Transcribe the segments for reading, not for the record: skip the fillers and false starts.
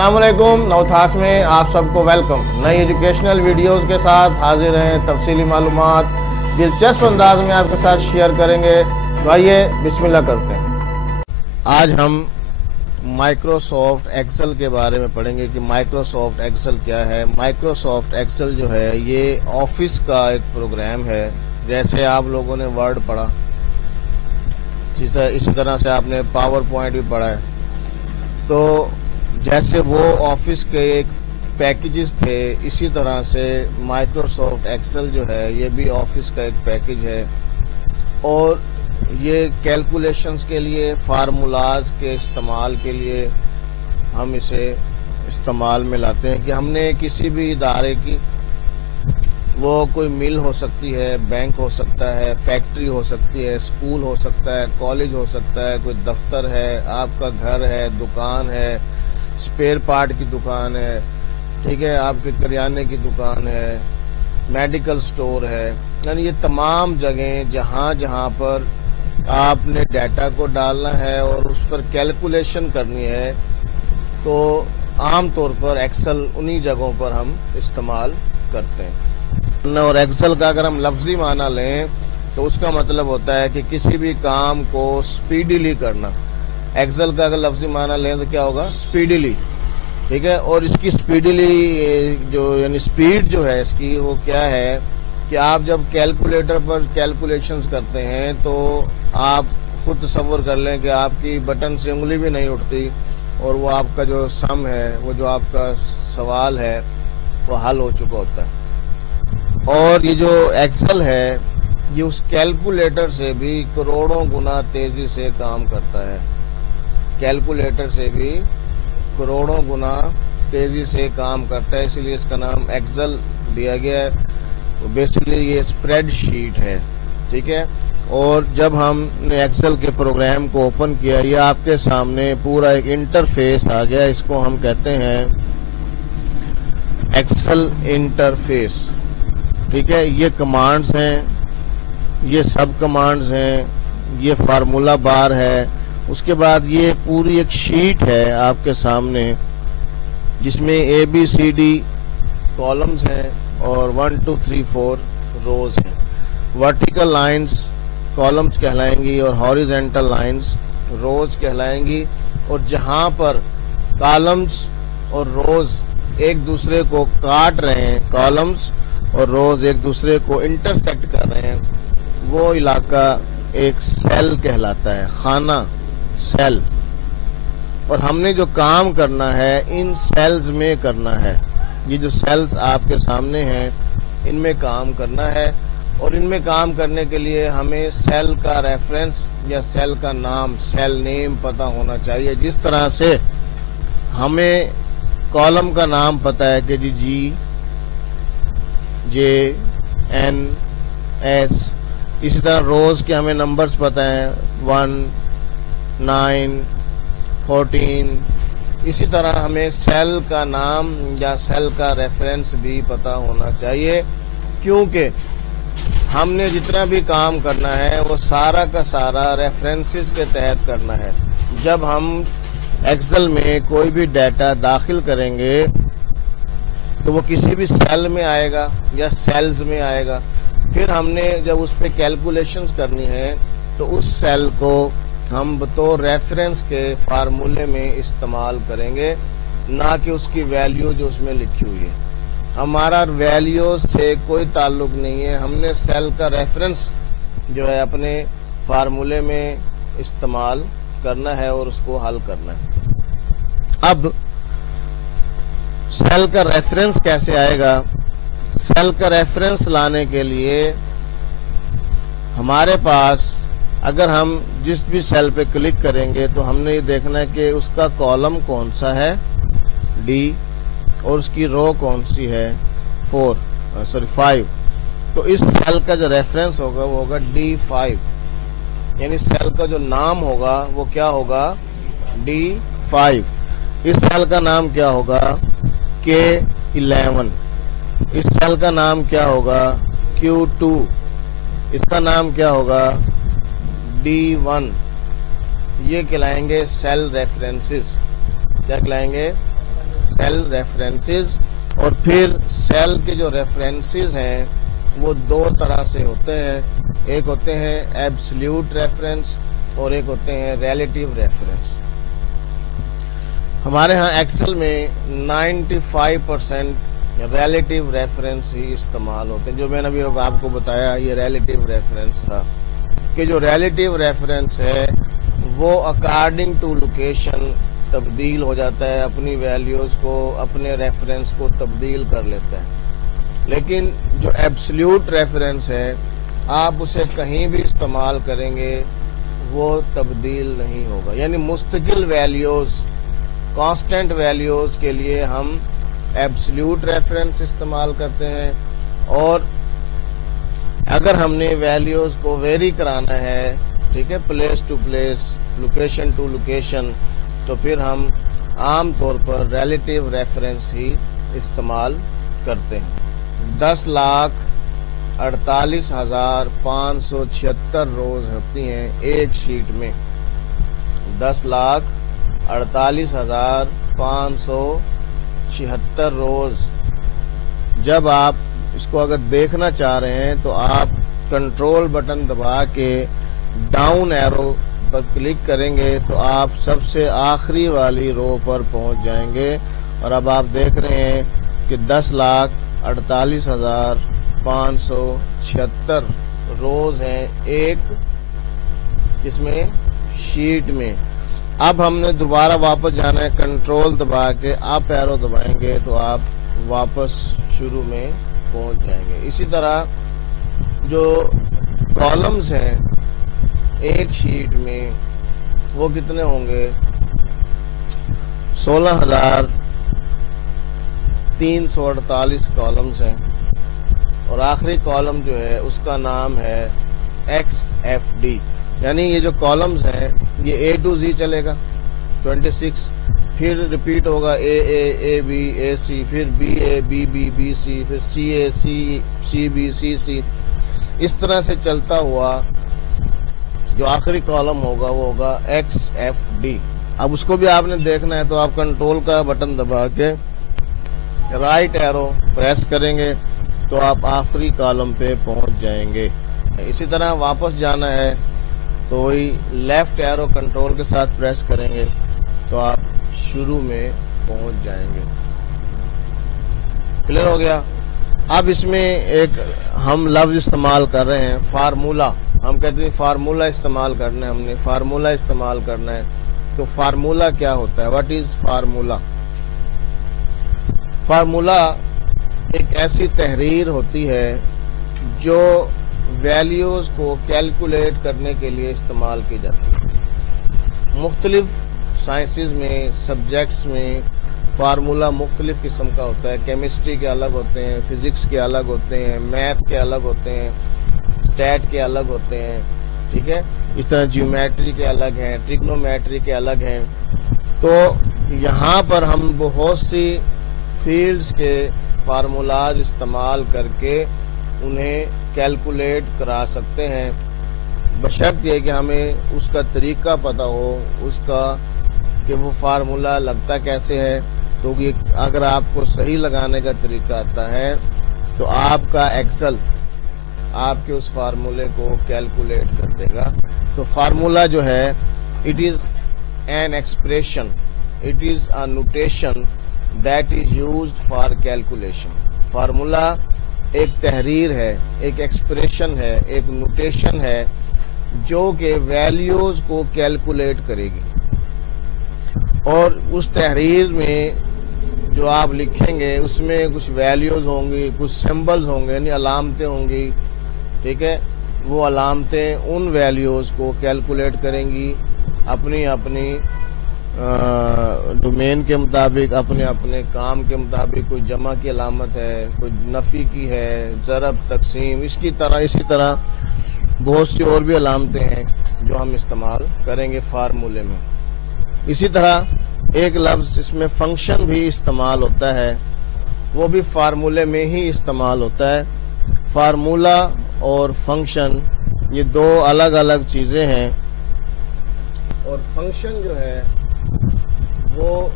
अस्सलाम वालेकुम। नवथास में आप सबको वेलकम। नई एजुकेशनल वीडियोस के साथ हाजिर हैं। तफसीली मालूमात दिलचस्प अंदाज में आपके साथ शेयर करेंगे। तो आइए बिस्मिल्लाह करते हैं। आज हम माइक्रोसॉफ्ट एक्सेल के बारे में पढ़ेंगे कि माइक्रोसॉफ्ट एक्सेल क्या है। माइक्रोसॉफ्ट एक्सेल जो है ये ऑफिस का एक प्रोग्राम है। जैसे आप लोगों ने वर्ड पढ़ा, इसी तरह से आपने पावर पॉइंट भी पढ़ा है। तो जैसे वो ऑफिस के एक पैकेजेस थे, इसी तरह से माइक्रोसॉफ्ट एक्सेल जो है ये भी ऑफिस का एक पैकेज है। और ये कैलकुलेशंस के लिए, फार्मूलाज के इस्तेमाल के लिए हम इसे इस्तेमाल में लाते हैं कि हमने किसी भी इदारे की, वो कोई मिल हो सकती है, बैंक हो सकता है, फैक्ट्री हो सकती है, स्कूल हो सकता है, कॉलेज हो सकता है, कोई दफ्तर है, आपका घर है, दुकान है, स्पेयर पार्ट की दुकान है, ठीक है, आपके करियाने की दुकान है, मेडिकल स्टोर है। यानी ये तमाम जगह जहां जहां पर आपने डाटा को डालना है और उस पर कैलकुलेशन करनी है, तो आमतौर पर एक्सेल उन्हीं जगहों पर हम इस्तेमाल करते हैं। और एक्सेल का अगर हम लफ्जी माना लें तो उसका मतलब होता है कि किसी भी काम को स्पीडीली करना। एक्सेल का अगर लफ्जी माना लें तो क्या होगा? स्पीडीली, ठीक है। और इसकी स्पीडीली जो यानी स्पीड जो है इसकी, वो क्या है कि आप जब कैलकुलेटर पर कैलकुलेशंस करते हैं तो आप खुद तसव्वुर कर लें कि आपकी बटन से उंगली भी नहीं उठती और वो आपका जो सम है, वो जो आपका सवाल है, वो हल हो चुका होता है। और ये जो एक्सेल है ये उस कैलकुलेटर से भी करोड़ों गुना तेजी से काम करता है। कैलकुलेटर से भी करोड़ों गुना तेजी से काम करता है, इसलिए इसका नाम एक्सेल दिया गया है। तो बेसिकली ये स्प्रेडशीट है, ठीक है। और जब हमने एक्सेल के प्रोग्राम को ओपन किया, ये आपके सामने पूरा एक इंटरफेस आ गया। इसको हम कहते हैं एक्सेल इंटरफेस, ठीक है। ये कमांड्स हैं, ये सब कमांड्स हैं, ये फार्मूला बार है। उसके बाद ये पूरी एक शीट है आपके सामने जिसमें ABCD कॉलम्स हैं और 1 2 3 4 रोज हैं। वर्टिकल लाइंस कॉलम्स कहलाएंगी और हॉरिजॉन्टल लाइंस रोज कहलाएंगी। और जहां पर कॉलम्स और रोज एक दूसरे को काट रहे हैं, कॉलम्स और रोज एक दूसरे को इंटरसेक्ट कर रहे हैं, वो इलाका एक सेल कहलाता है, खाना, सेल। और हमने जो काम करना है इन सेल्स में करना है। ये जो सेल्स आपके सामने हैं इनमें काम करना है। और इनमें काम करने के लिए हमें सेल का रेफरेंस या सेल का नाम, सेल नेम पता होना चाहिए। जिस तरह से हमें कॉलम का नाम पता है कि जी JNS, इसी तरह रोज के हमें नंबर्स पता है 1 9 14। इसी तरह हमें सेल का नाम या सेल का रेफरेंस भी पता होना चाहिए, क्योंकि हमने जितना भी काम करना है वो सारा का सारा रेफरेंसेस के तहत करना है। जब हम एक्सेल में कोई भी डाटा दाखिल करेंगे तो वो किसी भी सेल में आएगा या सेल्स में आएगा। फिर हमने जब उस पर कैलकुलेशंस करनी है तो उस सेल को हम बतौर रेफरेंस के फार्मूले में इस्तेमाल करेंगे, ना कि उसकी वैल्यू जो उसमें लिखी हुई है। हमारा वैल्यू से कोई ताल्लुक नहीं है, हमने सेल का रेफरेंस जो है अपने फार्मूले में इस्तेमाल करना है और उसको हल करना है। अब सेल का रेफरेंस कैसे आएगा? सेल का रेफरेंस लाने के लिए हमारे पास, अगर हम जिस भी सेल पे क्लिक करेंगे तो हमने ये देखना है कि उसका कॉलम कौन सा है, D, और उसकी रो कौन सी है, 5। तो इस सेल का जो रेफरेंस होगा वो होगा D5, यानी सेल का जो नाम होगा वो क्या होगा? D5। इस सेल का नाम क्या होगा? K11। इस सेल का नाम क्या होगा? Q2। इसका नाम क्या होगा? D1। ये कहलाएंगे सेल रेफरेंसेस। क्या कहलाएंगे? सेल रेफरेंसेस, और फिर सेल के जो रेफरेंसेस हैं वो दो तरह से होते हैं, एक होते हैं एब्सोल्यूट रेफरेंस और एक होते हैं रिलेटिव रेफरेंस। हमारे यहाँ एक्सेल में 95% रिलेटिव रेफरेंस ही इस्तेमाल होते हैं। जो मैंने अभी आपको बताया ये रिलेटिव रेफरेंस था कि जो रिलेटिव रेफरेंस है वो अकॉर्डिंग टू लोकेशन तब्दील हो जाता है, अपनी वैल्यूज को, अपने रेफरेंस को तब्दील कर लेता है। लेकिन जो एब्सोल्यूट रेफरेंस है आप उसे कहीं भी इस्तेमाल करेंगे वो तब्दील नहीं होगा। यानी मुस्तकिल वैल्यूज, कांस्टेंट वैल्यूज के लिए हम एब्सोल्यूट रेफरेंस इस्तेमाल करते हैं, और अगर हमने वैल्यूज को वेरी कराना है, ठीक है, place to place, location to location, तो फिर हम आम तौर पर रिलेटिव रेफरेंस ही इस्तेमाल करते हैं। 10,48,576 रोज होती हैं एक शीट में। 10,48,576 रोज। जब आप इसको अगर देखना चाह रहे हैं तो आप कंट्रोल बटन दबा के डाउन एरो पर क्लिक करेंगे तो आप सबसे आखिरी वाली रो पर पहुंच जाएंगे, और अब आप देख रहे हैं कि 10,48,576 रोज हैं एक इसमें शीट में। अब हमने दोबारा वापस जाना है, कंट्रोल दबा के अप एरो दबाएंगे तो आप वापस शुरू में पहुंच जाएंगे। इसी तरह जो कॉलम्स हैं एक शीट में वो कितने होंगे, 16,348 कॉलम्स हैं, और आखिरी कॉलम जो है उसका नाम है XFD। यानी ये जो कॉलम्स हैं ये A to Z चलेगा 26, फिर रिपीट होगा AA, AB, AC, फिर BA, BB, BC, फिर CA, CB, CC, इस तरह से चलता हुआ जो आखिरी कॉलम होगा वो होगा XFD। अब उसको भी आपने देखना है तो आप कंट्रोल का बटन दबा के राइट एरो प्रेस करेंगे तो आप आखिरी कॉलम पे पहुंच जाएंगे। इसी तरह वापस जाना है तो वही लेफ्ट एरो कंट्रोल के साथ प्रेस करेंगे तो आप शुरू में पहुंच जाएंगे। क्लियर हो गया। अब इसमें एक हम लफ्ज इस्तेमाल कर रहे हैं फार्मूला। हम कहते हैं फार्मूला इस्तेमाल करना है, हमने फार्मूला इस्तेमाल करना है। तो फार्मूला क्या होता है, व्हाट इज फार्मूला? फार्मूला एक ऐसी तहरीर होती है जो वैल्यूज को कैलकुलेट करने के लिए इस्तेमाल की जाती है। मुख्तलिफ साइंसेज में, सब्जेक्ट्स में फार्मूला मुख्तलिफ किस्म का होता है। केमिस्ट्री के अलग होते हैं, फिजिक्स के अलग होते हैं, मैथ के अलग होते हैं, स्टैट के अलग होते हैं, ठीक है। इस तरह ज्योमेट्री के अलग हैं, ट्रिग्नोमेट्री के अलग हैं। तो यहाँ पर हम बहुत सी फील्ड्स के फार्मूलाज इस्तेमाल करके उन्हें कैलकुलेट करा सकते हैं, बशर्त ये कि हमें उसका तरीका पता हो, उसका कि वो फार्मूला लगता कैसे है। तो अगर आपको सही लगाने का तरीका आता है तो आपका एक्सेल आपके उस फार्मूले को कैलकुलेट कर देगा। तो फार्मूला जो है it is an expression, it is a notation that is used for calculation. Formula एक तहरीर है, एक एक्सप्रेशन है, एक नोटेशन है जो कि वैल्यूज को कैलकुलेट करेगी। और उस तहरीर में जो आप लिखेंगे उसमें कुछ वैल्यूज होंगी, कुछ सिंबल्स होंगे, यानी अलामतें होंगी, ठीक है। वो अलामतें उन वैल्यूज को कैलकुलेट करेंगी अपनी अपनी डोमेन के मुताबिक, अपने अपने काम के मुताबिक। कोई जमा की अलामत है, कोई नफी की है, ज़रब, तकसीम, इसी तरह बहुत सी और भी अलामतें हैं जो हम इस्तेमाल करेंगे फार्मूले में। इसी तरह एक लफ्ज इसमें फंक्शन भी इस्तेमाल होता है, वो भी फार्मूले में ही इस्तेमाल होता है। फार्मूला और फंक्शन ये दो अलग अलग चीजें हैं। और फंक्शन जो है वो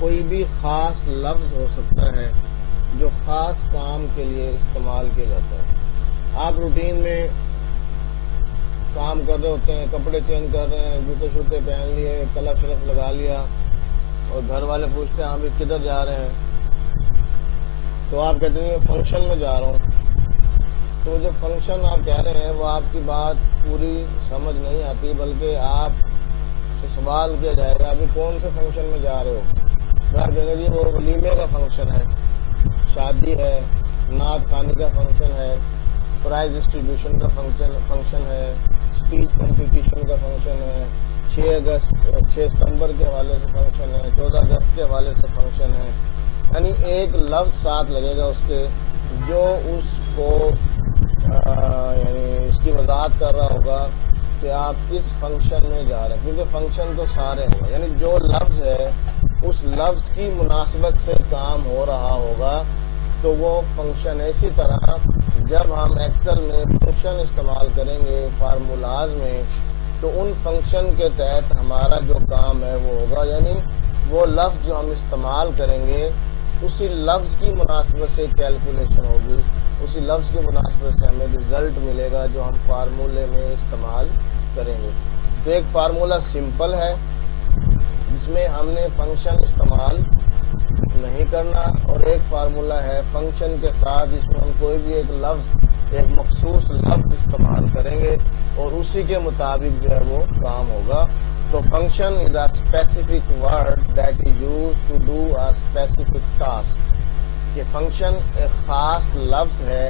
कोई भी खास लफ्ज हो सकता है जो खास काम के लिए इस्तेमाल किया जाता है। आप रूटीन में काम कर रहे होते हैं, कपड़े चेंज कर रहे हैं, जूते शूते पहन लिए, कलर शलफ लगा लिया, और घर वाले पूछते हैं आप भी किधर जा रहे हैं, तो आप कहते हैं फंक्शन में जा रहा हूँ। तो जो फंक्शन आप कह रहे हैं वो आपकी बात पूरी समझ नहीं आती, बल्कि आप से सवाल किया जाएगा अभी कौन से फंक्शन में जा रहे हो, तो आप कहेंगे जी वो वलीमे का फंक्शन है, शादी है, नात खाने का फंक्शन है, प्राइज डिस्ट्रीब्यूशन का फंक्शन है, स्पीच कंपटीशन का फंक्शन है, 6 सितंबर के हवाले से फंक्शन है, 14 अगस्त के हवाले से फंक्शन है। यानी एक लफ्ज साथ लगेगा उसके जो उसको यानी इसकी वजाहत कर रहा होगा कि आप किस फंक्शन में जा रहे हैं, क्योंकि फंक्शन तो सारे होगा। यानी जो लफ्ज है उस लफ्ज की मुनासिबत से काम हो रहा होगा तो वो फंक्शन है। इसी तरह जब हम एक्सेल में फंक्शन इस्तेमाल करेंगे फार्मूलाज में, तो उन फंक्शन के तहत हमारा जो काम है वो होगा, यानी वो लफ्ज जो हम इस्तेमाल करेंगे उसी लफ्ज की मुनासिबत से कैलकुलेशन होगी, उसी लफ्ज की मुनासिबत से हमें रिजल्ट मिलेगा जो हम फार्मूले में इस्तेमाल करेंगे। तो एक फार्मूला सिंपल है जिसमें हमने फंक्शन इस्तेमाल नहीं करना, और एक फार्मूला है फंक्शन के साथ जिसमें हम कोई भी एक लफ्ज, एक मखसूस लफ्ज इस्तेमाल करेंगे और उसी के मुताबिक जो है वो काम होगा। तो function is a specific word that is used to do a specific task. ये फंक्शन एक खास लफ्ज है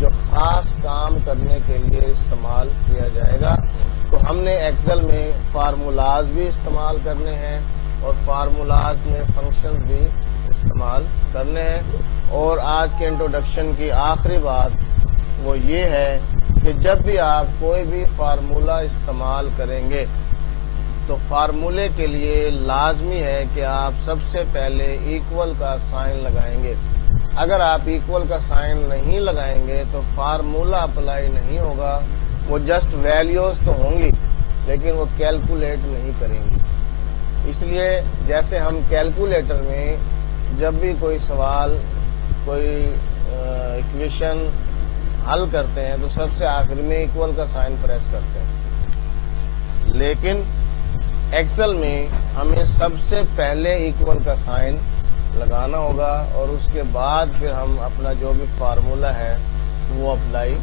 जो खास काम करने के लिए इस्तेमाल किया जाएगा। तो हमने एक्सेल में फार्मूलाज भी इस्तेमाल करने हैं और फार्मूलाज में फंक्शन भी इस्तेमाल करने हैं। और आज के इंट्रोडक्शन की आखिरी बात वो ये है कि जब भी आप कोई भी फार्मूला इस्तेमाल करेंगे तो फार्मूले के लिए लाजमी है कि आप सबसे पहले इक्वल का साइन लगाएंगे। अगर आप इक्वल का साइन नहीं लगाएंगे तो फार्मूला अप्लाई नहीं होगा, वो जस्ट वैल्यूज तो होंगी लेकिन वो कैलकुलेट नहीं करेंगी। इसलिए जैसे हम कैलकुलेटर में जब भी कोई सवाल, कोई इक्वेशन हल करते हैं तो सबसे आखिर में इक्वल का साइन प्रेस करते हैं, लेकिन एक्सेल में हमें सबसे पहले इक्वल का साइन लगाना होगा और उसके बाद फिर हम अपना जो भी फार्मूला है वो अप्लाई